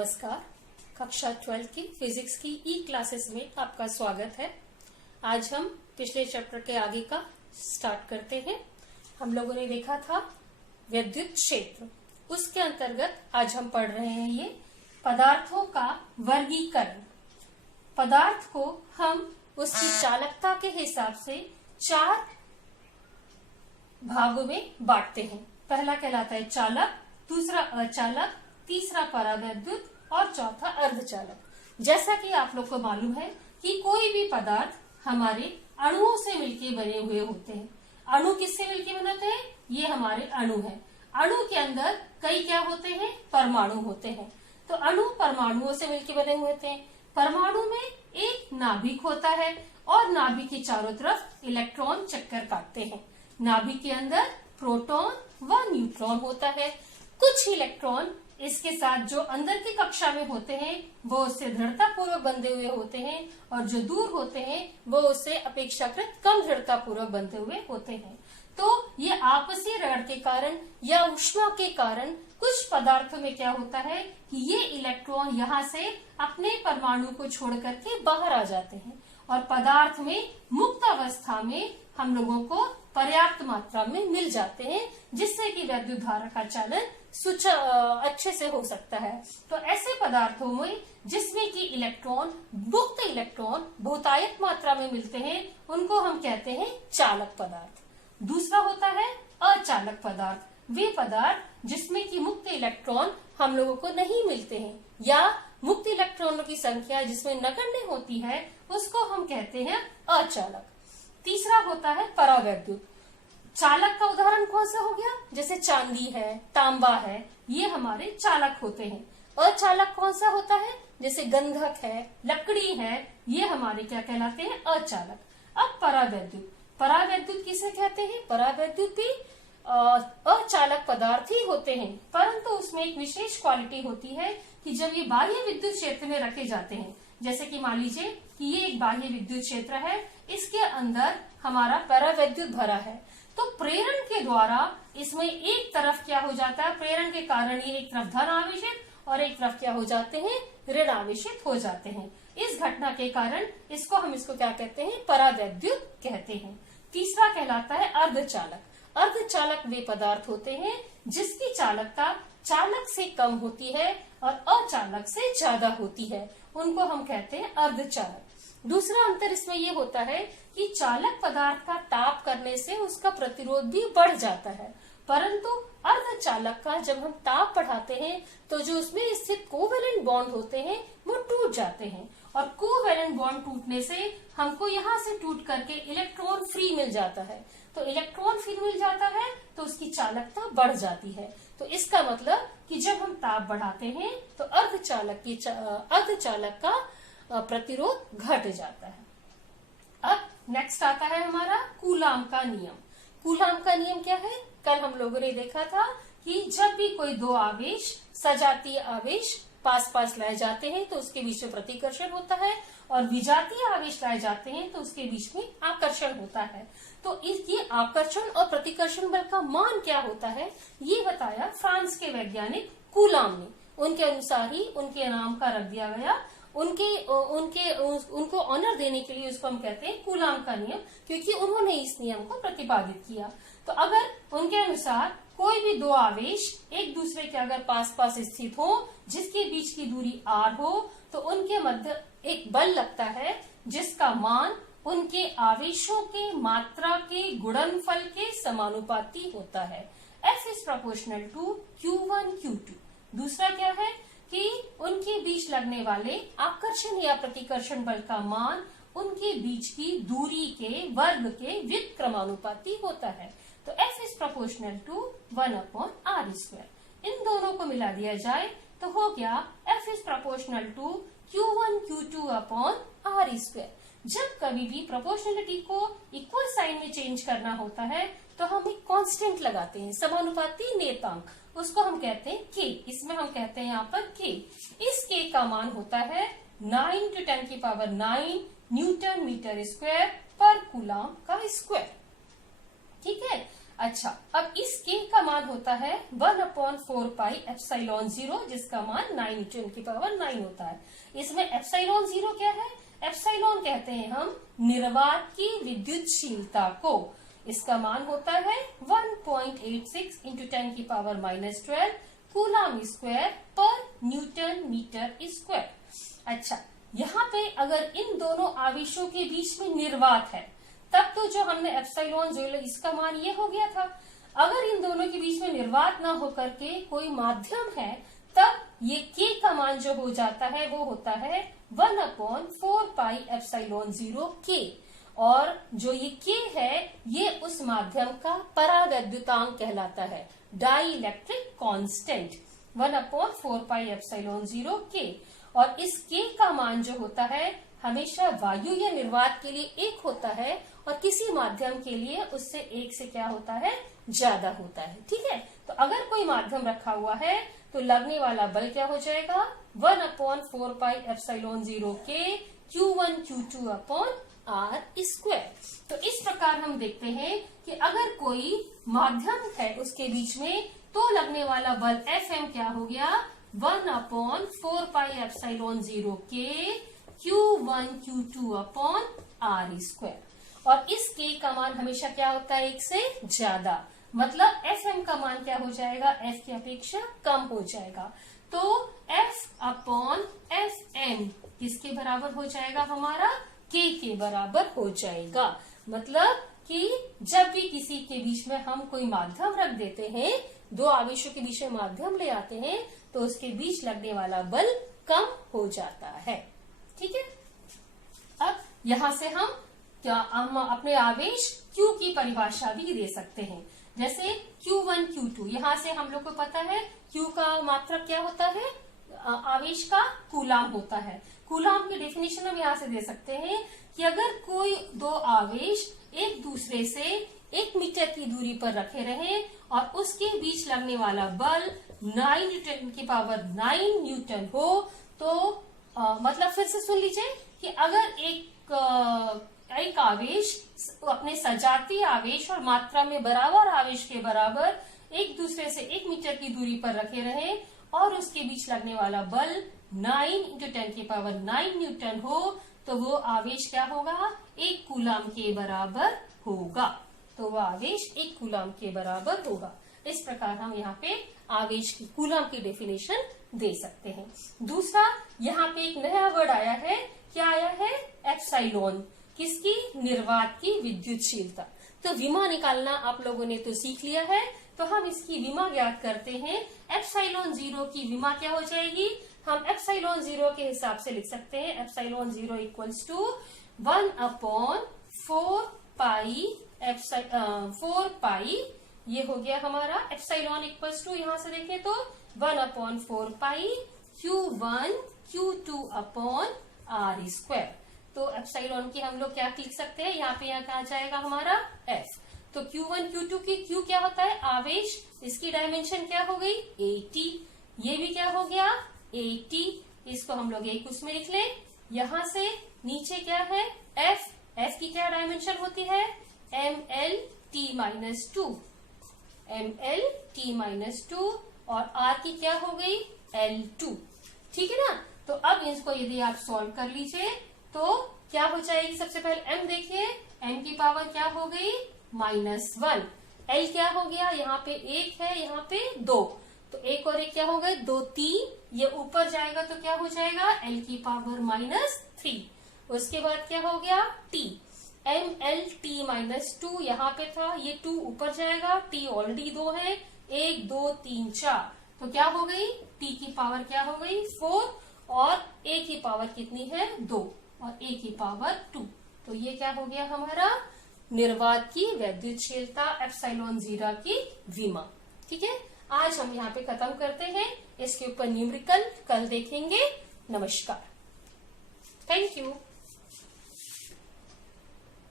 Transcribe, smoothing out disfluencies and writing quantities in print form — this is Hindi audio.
नमस्कार। कक्षा 12 की फिजिक्स की ई क्लासेस में आपका स्वागत है। आज हम पिछले चैप्टर के आगे का स्टार्ट करते हैं। हम लोगों ने देखा था विद्युत क्षेत्र, उसके अंतर्गत आज हम पढ़ रहे हैं ये पदार्थों का वर्गीकरण। पदार्थ को हम उसकी चालकता के हिसाब से 4 भागों में बांटते हैं। पहला कहलाता है चालक, दूसरा अचालक, तीसरा परावैद्युत और चौथा अर्धचालक। जैसा कि आप लोग को मालूम है कि कोई भी पदार्थ हमारे अणुओं से मिलकर बने हुए होते हैं। अणु किससे मिलकर बनते हैं? ये हमारे अणु हैं। अणु के अंदर कई क्या होते हैं? परमाणु होते हैं। तो अणु परमाणुओं से मिलकर बने हुए होते हैं। परमाणु में एक नाभिक होता है और नाभिक के चारों तरफ इलेक्ट्रॉन चक्कर काटते हैं। नाभिक के अंदर प्रोटॉन व न्यूट्रॉन होता है। कुछ इलेक्ट्रॉन इसके साथ जो अंदर की कक्षा में होते हैं वो उससे दृढ़ता पूर्वक बंधे हुए होते हैं और जो दूर होते हैं वो उससे अपेक्षाकृत कम दृढ़ता पूर्वक बंधे हुए होते हैं। तो ये आपसी रगड़ के कारण या ऊष्मा के कारण कुछ पदार्थों में क्या होता है कि ये इलेक्ट्रॉन यहाँ से अपने परमाणु को छोड़ करके बाहर आ जाते हैं और पदार्थ में मुक्त अवस्था में हम लोगों को पर्याप्त मात्रा में मिल जाते हैं, जिससे कि विद्युत धारा का चालन अच्छे से हो सकता है। तो ऐसे पदार्थों में जिसमें कि मुक्त इलेक्ट्रॉन बहुतायत मात्रा में मिलते हैं उनको हम कहते हैं चालक पदार्थ। दूसरा होता है अचालक पदार्थ। वे पदार्थ जिसमें कि मुक्त इलेक्ट्रॉन हम लोगों को नहीं मिलते हैं या मुक्त इलेक्ट्रॉनों की संख्या जिसमें नगण्य होती है उसको हम कहते हैं अचालक। तीसरा होता है परावैद्युत। चालक का उदाहरण कौन सा हो गया? जैसे चांदी है, तांबा है, ये हमारे चालक होते हैं। अचालक कौन सा होता है? जैसे गंधक है, लकड़ी है, ये हमारे क्या कहलाते हैं? अचालक। अब परावैद्युत। परावैद्युत किसे कहते हैं? परावैद्युत भी अचालक पदार्थ ही होते हैं, परंतु उसमें एक विशेष क्वालिटी होती है कि जब ये बाह्य विद्युत क्षेत्र में रखे जाते हैं, जैसे कि मान लीजिए कि ये एक बाह्य विद्युत क्षेत्र है, इसके अंदर हमारा परावैद्युत भरा है, तो प्रेरण के द्वारा इसमें एक तरफ क्या हो जाता है? प्रेरण के कारण ये एक तरफ धन आवेशित और एक तरफ क्या हो जाते हैं? ऋण आवेशित हो जाते हैं। इस घटना के कारण इसको क्या कहते हैं? परावैद्युत कहते हैं। तीसरा कहलाता है अर्धचालक। अर्धचालक वे पदार्थ होते हैं जिसकी चालकता चालक से कम होती है और अचालक से ज्यादा होती है, उनको हम कहते हैं अर्धचालक। दूसरा अंतर इसमें ये होता है कि चालक पदार्थ का ताप करने से उसका प्रतिरोध भी बढ़ जाता है, परंतु अर्धचालक का जब हम ताप बढ़ाते हैं तो जो उसमें स्थित कोवेलेंट बॉन्ड होते हैं वो टूट जाते हैं और कोवेलेंट बॉन्ड टूटने से हमको यहाँ से टूट करके इलेक्ट्रॉन फ्री मिल जाता है। तो इलेक्ट्रॉन फ्री मिल जाता है तो उसकी चालकता बढ़ जाती है। तो इसका मतलब कि जब हम ताप बढ़ाते हैं तो अर्धचालक का प्रतिरोध घट जाता है। अब नेक्स्ट आता है हमारा कूलाम का नियम। कूलाम का नियम क्या है? कल हम लोगों ने देखा था कि जब भी कोई दो आवेश सजातीय आवेश पास पास लाए जाते हैं तो उसके बीच में प्रतिकर्षण होता है और विजातीय आवेश लाए जाते हैं तो उसके बीच में आकर्षण होता है। तो ये आकर्षण और प्रतिकर्षण बल का मान क्या होता है ये बताया फ्रांस के वैज्ञानिक कूलाम ने। उनके अनुसार ही उनके नाम का रख दिया गया। उनको ऑनर देने के लिए उसको हम कहते हैं कूलाम का नियम, क्योंकि उन्होंने इस नियम को प्रतिपादित किया। तो अगर उनके अनुसार कोई भी दो आवेश एक दूसरे के अगर पास पास स्थित हो जिसके बीच की दूरी r हो तो उनके मध्य एक बल लगता है जिसका मान उनके आवेशों के मात्रा के गुणनफल के समानुपाती होता है। F is proportional to Q1 Q2। दूसरा क्या है कि उनके बीच लगने वाले आकर्षण या प्रतिकर्षण बल का मान उनके बीच की दूरी के वर्ग के व्युत्क्रमानुपाती होता है। तो F is proportional to 1/r²। इन दोनों को मिला दिया जाए तो हो गया F is proportional to Q1 Q2/r²। जब कभी भी प्रोपोर्शनलिटी को इक्वल साइन में चेंज करना होता है तो हम एक कांस्टेंट लगाते हैं, समानुपाती नेतांक, उसको हम कहते हैं k। इसमें हम कहते हैं यहाँ पर k। इस k का मान होता है 9×10⁹ न्यूटन मीटर स्क्वायर पर कूलाम का स्क्वायर। ठीक है। अच्छा, अब इस के का मान होता है 1/4 पाई एप्सिलॉन 0, जिसका मान 9 होता है। इसमें एप्सिलॉन 0 क्या है? एप्सिलॉन कहते हैं हम निर्वात की विद्युतशीलता को। इसका मान होता है 1.86 × 10⁻⁻12 कूलम स्क्वायर पर न्यूटन मीटर स्क्वायर। अच्छा, यहाँ पे अगर इन दोनों आवेशों के बीच में निर्वात है, तब तो जो हमने एप्सिलॉन जो इसका मान ये हो गया था। अगर इन दोनों के बीच में निर्वात ना होकर के कोई माध्यम है, तब ये के का मान जो हो जाता है वो होता है 1/4 पाई एप्सिलॉन 0 के। और जो ये के है ये उस माध्यम का परावैद्युतांक कहलाता है, डाइइलेक्ट्रिक कांस्टेंट 1/4 पाई एप्सिलॉन 0 के। और इस के का मान जो होता है हमेशा वायु या निर्वात के लिए 1 होता है और किसी माध्यम के लिए उससे 1 से क्या होता है, ज्यादा होता है। ठीक है, तो अगर कोई माध्यम रखा हुआ है तो लगने वाला बल क्या हो जाएगा 1/4 पाई एप्सिलॉन 0 के Q1 Q2 upon R square. तो इस प्रकार हम देखते हैं कि अगर कोई माध्यम है उसके बीच में तो लगने वाला बल Fm क्या हो गया 1/4 पाई एप्सिलॉन 0 के Q1 Q2 upon R square. और इस के का मान हमेशा क्या होता है 1 से ज्यादा, मतलब Fm का मान क्या हो जाएगा, F की अपेक्षा कम हो जाएगा। तो F/Fm किसके बराबर हो जाएगा, हमारा K के बराबर हो जाएगा। मतलब कि जब भी किसी के बीच में हम कोई माध्यम रख देते हैं, दो आवेशों के बीच में माध्यम ले आते हैं, तो उसके बीच लगने वाला बल कम हो जाता है। ठीक है, अब यहाँ से हम अपने आवेश Q की परिभाषा भी दे सकते हैं। जैसे Q1 Q2, यहाँ से हम लोग को पता है Q का मात्रक क्या होता है, आवेश का कूलाम होता है। कूलाम की डेफिनेशन हम यहाँ से दे सकते हैं कि अगर कोई दो आवेश एक दूसरे से 1 मीटर की दूरी पर रखे रहे और उसके बीच लगने वाला बल 9 न्यूटन हो, तो मतलब फिर से सुन लीजिए कि अगर एक आवेश अपने सजातीय आवेश और मात्रा में बराबर आवेश के बराबर एक दूसरे से 1 मीटर की दूरी पर रखे रहे और उसके बीच लगने वाला बल 9 × 10⁻⁹ न्यूटन हो, तो वो आवेश क्या होगा, 1 कूलाम के बराबर होगा। तो वो आवेश 1 कूलाम के बराबर होगा। इस प्रकार हम यहाँ पे आवेश की कूलाम की डेफिनेशन दे सकते हैं। दूसरा, यहाँ पे एक नया वर्ड आया है, क्या आया है, एप्सिलॉन, किसकी, निर्वात की विद्युतशीलता। तो विमा निकालना आप लोगों ने तो सीख लिया है, तो हम इसकी विमा ज्ञात करते हैं। एप्सिलॉन 0 की विमा क्या हो जाएगी, हम एप्सिलॉन 0 के हिसाब से लिख सकते हैं, एप्सिलॉन 0 = 1/4 पाई, ये हो गया हमारा एप्सिलॉन = यहाँ से देखें तो 1/4 पाई Q1 Q2 upon R square. तो एप्सिलॉन की हम लोग क्या लिख सकते हैं, यहाँ पे क्या जाएगा हमारा F। तो Q1 Q2 की Q क्या होता है, आवेश, इसकी डायमेंशन क्या हो गई 80, ये भी क्या हो गया 80, इसको हम लोग एक उसमें लिख लें। यहाँ से नीचे क्या है F की क्या डायमेंशन होती है ml/t-2, ml/t-2, और R की क्या हो गई L2। ठीक है ना। तो अब इसको यदि आप सॉल्व कर लीजिए तो क्या हो जाएगी, सबसे पहले m देखिए, m की पावर क्या हो गई -1, l क्या हो गया, यहाँ पे 1 है, यहाँ पे 2, तो 1 और 1 क्या हो गए 2 3, ये ऊपर जाएगा तो क्या हो जाएगा l की पावर -3। उसके बाद क्या हो गया t, ml/t-2, यहाँ पे था, ये 2 ऊपर जाएगा, t ऑलरेडी 2 है, 1 2 3 4, तो क्या हो गई t की पावर क्या हो गई 4, और a की पावर कितनी है 2, और a की पावर 2। तो ये क्या हो गया हमारा निर्वात की वैद्युतशीलता एप्सिलॉन 0 की विमा। ठीक है, आज हम यहाँ पे खत्म करते हैं, इसके ऊपर न्यूमेरिकल कल देखेंगे। नमस्कार, थैंक यू।